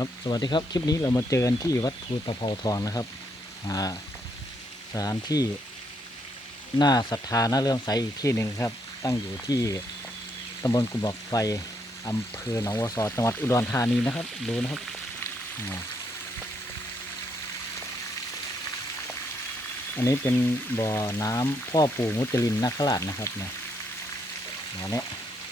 ครับสวัสดีครับ คลิปนี้เรามาเจอกันที่วัดภูตะเภาทองนะครับสถานที่หน้าศรัทธาน่าเลื่อมใสอีกที่หนึ่งครับ ตั้งอยู่ที่ตำบลกุมบอกไฟอำเภอหนองวัวซอจังหวัดอุดรธานีนะครับ ดูนะครับอันนี้เป็นบ่อน้ำพ่อปู่มุจลินนาคราชนะครับเนี่ยบ่อนี้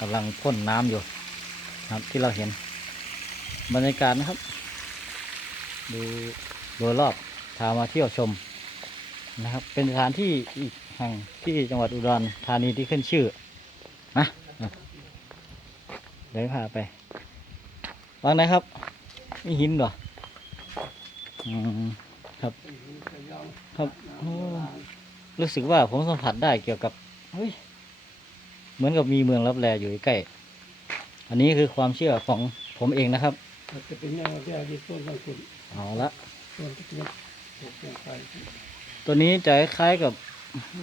กำลังพ่นน้ำอยู่ครับที่เราเห็น บรรยากาศนะครับ ดูโดยรอบพามาเที่ยวชมนะครับ เป็นสถานที่อีกแห่งที่จังหวัดอุดรธานีที่ขึ้นชื่อนะเดี๋ยวพาไปวางไหนครับมีหินเหรออืมครับครับรู้สึกว่าผมสัมผัสได้เกี่ยวกับเฮ้ยเหมือนกับมีเมืองรับแลอยู่ใกล้ อันนี้คือความเชื่อของผมเองนะครับ อาจจะเป็นอย่างที่ต้นบางคนเอาละต้นที่เล็กเล็กเกินไปตัวนี้จะคล้ายกับ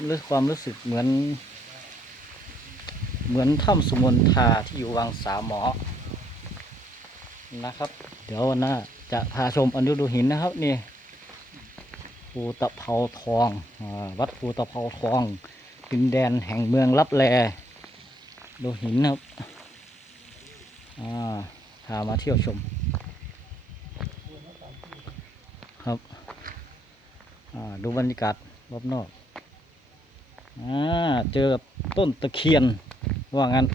รู้ความรู้สึกเหมือน เหมือนถ้ำสุมนทาที่อยู่วังสามหมอ นะครับ เดี๋ยววันหน้าจะพาชมอนดูดูหินนะครับนี่ภูตะเภาทองอวัดภูตะเภาทองดินแดนแห่งเมืองลับแลดูหินนะครับอ่า พามาเที่ยวชม ครับดูบรรยากาศรอบนอกอเจอกับต้นตะเคียนว่างั้น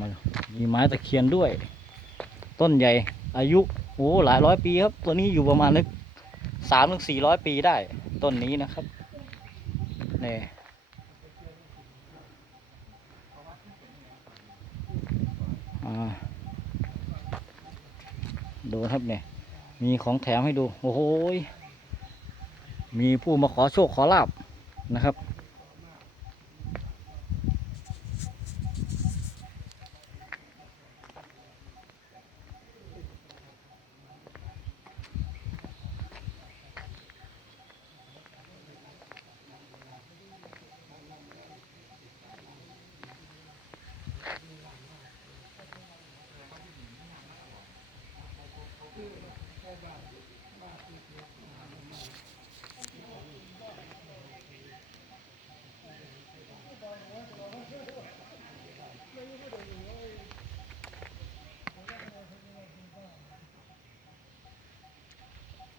ม,มีไม้ตะเคียนด้วย ต้นใหญ่อายุโอ้หลายร้อยปีครับ ตัวนี้อยู่ประมาณนึกสามถึงสี่ร้อยปีได้ ต้นนี้นะครับนี่อ่ ดูครับเนี่ย มีของแถมให้ดู โอ้โห มีผู้มาขอโชคขอลาบนะครับ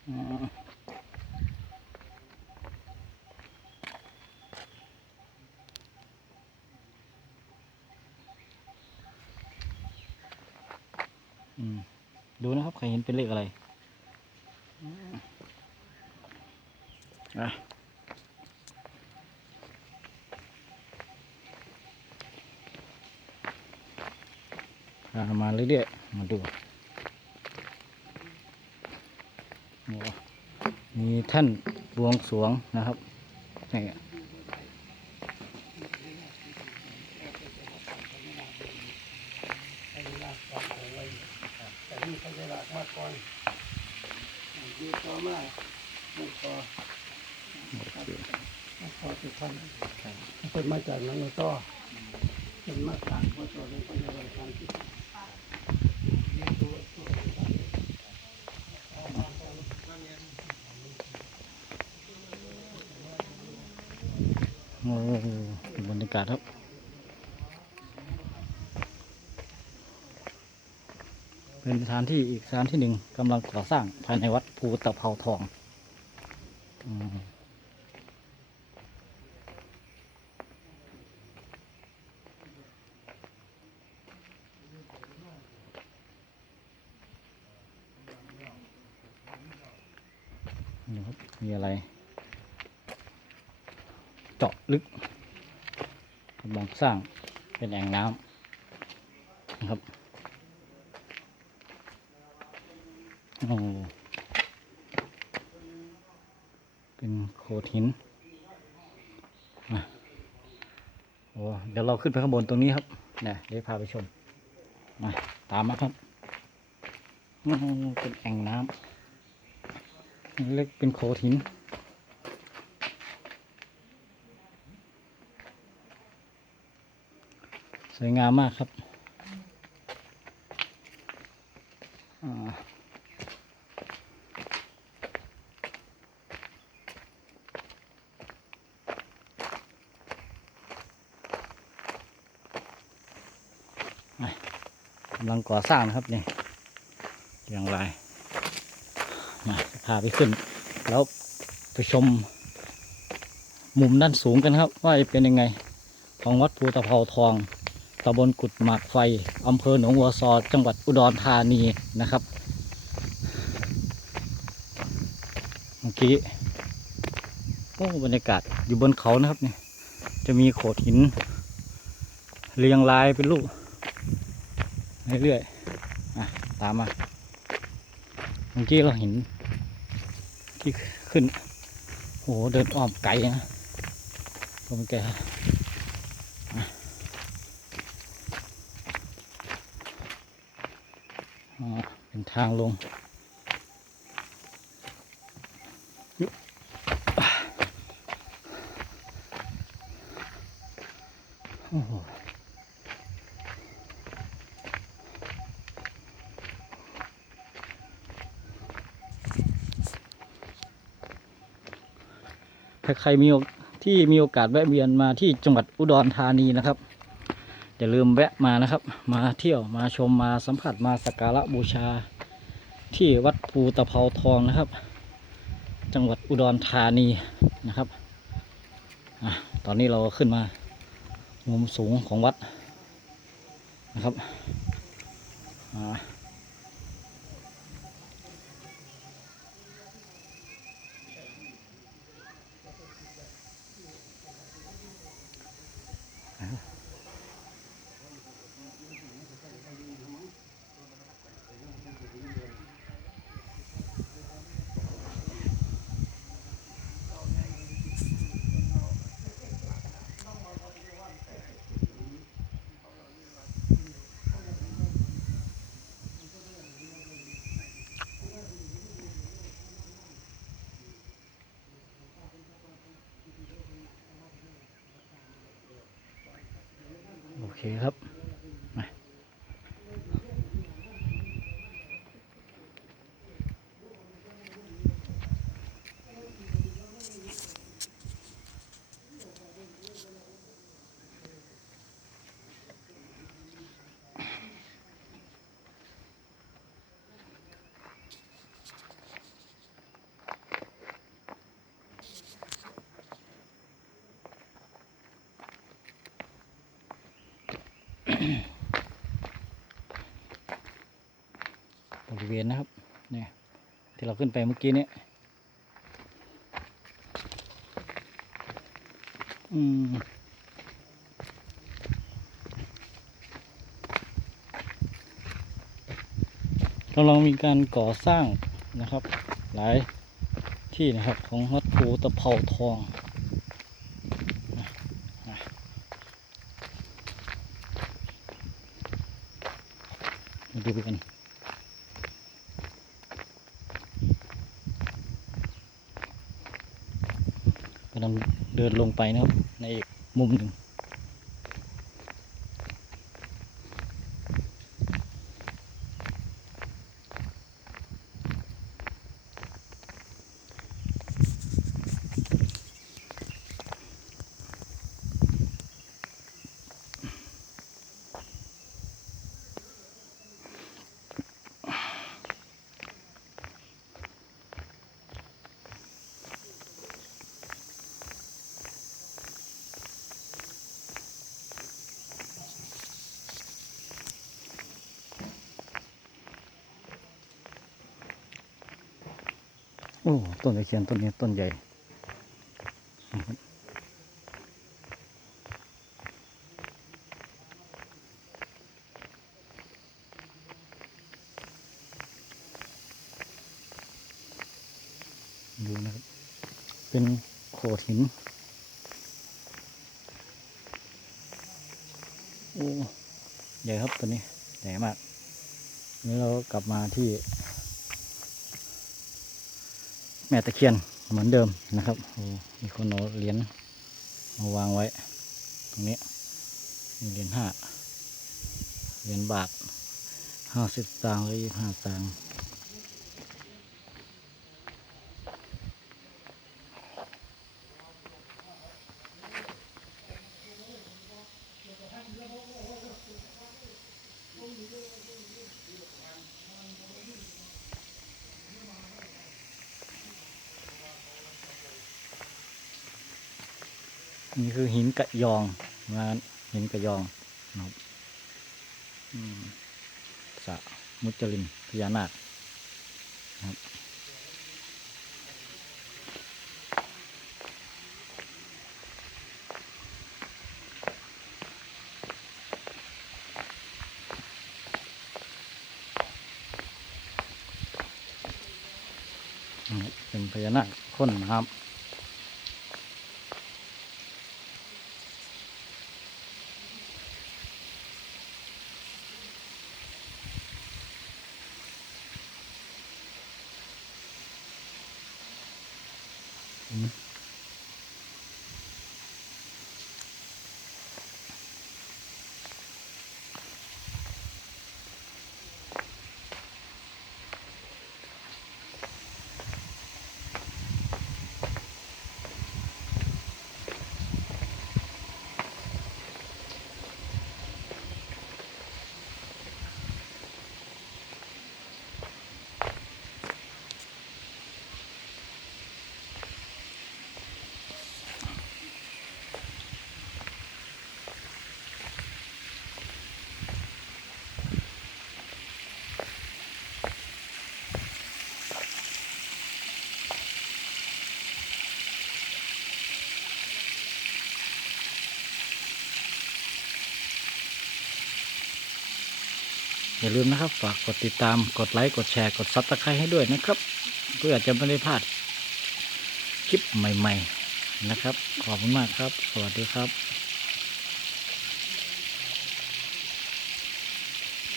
ดูนะครับ ใครเห็นเป็นเลขอะไรอะมาเรื่อยๆมาดู มีท่านบวงสรวงนะครับนี่ไว้แต่นี่ใช้เวลามากก่อนดีต่อมากไม่พอไม่พอสุดท้ายเป็นมาจากนั้นก็ต่อเป็นมาจากพอตัวนี้ก็ยังไงทางที่ บรรยากาศครับเป็นสถานที่อีกสถานที่หนึ่งกำลังก่อสร้างภายในวัดภูตะเภาทองอืมนี่ครับมีอะไร เจาะลึกกำลังสร้างเป็นแอ่งน้ำนะครับโอ้เป็นโขดหินมาโอ้เดี๋ยวเราขึ้นไปข้างบนตรงนี้ครับเนี่ยเดี๋ยวพาไปชมมาตามมาครับเป็นแอ่งน้ำเล็กเป็นโขดหิน สวยงามมากครับกำลังก่อสร้างนะครับนี่อย่างไรมาพาไปขึ้น แล้วไปชมมุมด้านสูงกันครับ ว่าเป็นยังไง ของวัดภูตะเภาทอง ตำบลกุดหมากไฟอำเภอหนองวัวซอจังหวัดอุดรธานีนะครับ เมื่อกี้โอ้บรรยากาศอยู่บนเขานะครับเนี่ยจะมีโขดหิน เรียงรายเป็นลูกเรื่อยๆอะตามมาเมื่อกี้เราเห็นที่ขึ้นโหเดินอ้อมไกลนะผมแกอะอ่าเป็นทางลง โอ้โหถ้าใครมีที่มีโอกาสแวะเวียนมาที่จังหวัดอุดรธานีนะครับอย่าลืมแวะมานะครับ มาเที่ยวมาชมมาสัมผัสมาสักการะบูชา ที่วัดภูตะเภาทองนะครับ จังหวัดอุดรธานีนะครับอตอนนี้เราขึ้นมามุมสูงของวัดนะครับอ่า เคครับ บริเวณนะครับเนี่ยที่เราขึ้นไปเมื่อกี้เนี้อืมกำลังมีการก่อสร้างนะครับ หลายที่นะครับของวัดภูตะเภาทองอะอะ ดูไปกันกำลังเดินลงไปนะครับในอีกมุมหนึ่ง อ้ต้นตะเคียนต้นนี้ต้นใหญ่ดูนะครับ เป็นโขดหิน โอ้ ใหญ่ครับตัวนี้ ใหญ่มาก นี่เรากลับมาที่ แม่ตะเคียนเหมือนเดิมนะครับมีคนเอาเหรียญมาวางไว้ ตรงนี้มีเหรียญห้าเหรียญบาทห้าสิบตางค์หรือยี่ห้าตางค์ นี่คือหินกระยองนะหินกระยองนะครับมสระมุจลินพญานาคนะครับเป็นพญานาคพ่นน้ำ อย่าลืมนะครับ ฝากกดติดตามกดไลค์กดแชร์กดซับสไครต์ให้ด้วยนะครับ เพื่อจะไม่ได้พลาดคลิปใหม่ ๆ นะครับ ขอบคุณมากครับ สวัสดีครับ